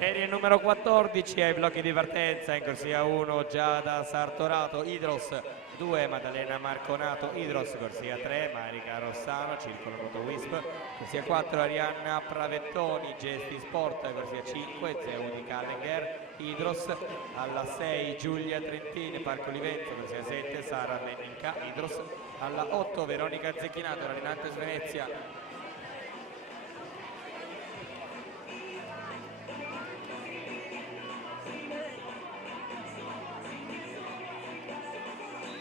Serie numero 14 ai blocchi di partenza, in corsia 1 Giada Sartorato Idros, 2 Maddalena Marconato Idros, corsia 3 Marica Rossano, circolo nuoto Wisp, corsia 4 Arianna Pravettoni Gesti Sport, corsia 5 Zeudi Callenger Idros, alla 6 Giulia Trentini Parco Livenza, corsia 7 Sara Menninca Idros, alla 8 Veronica Zecchinato Radinantes Venezia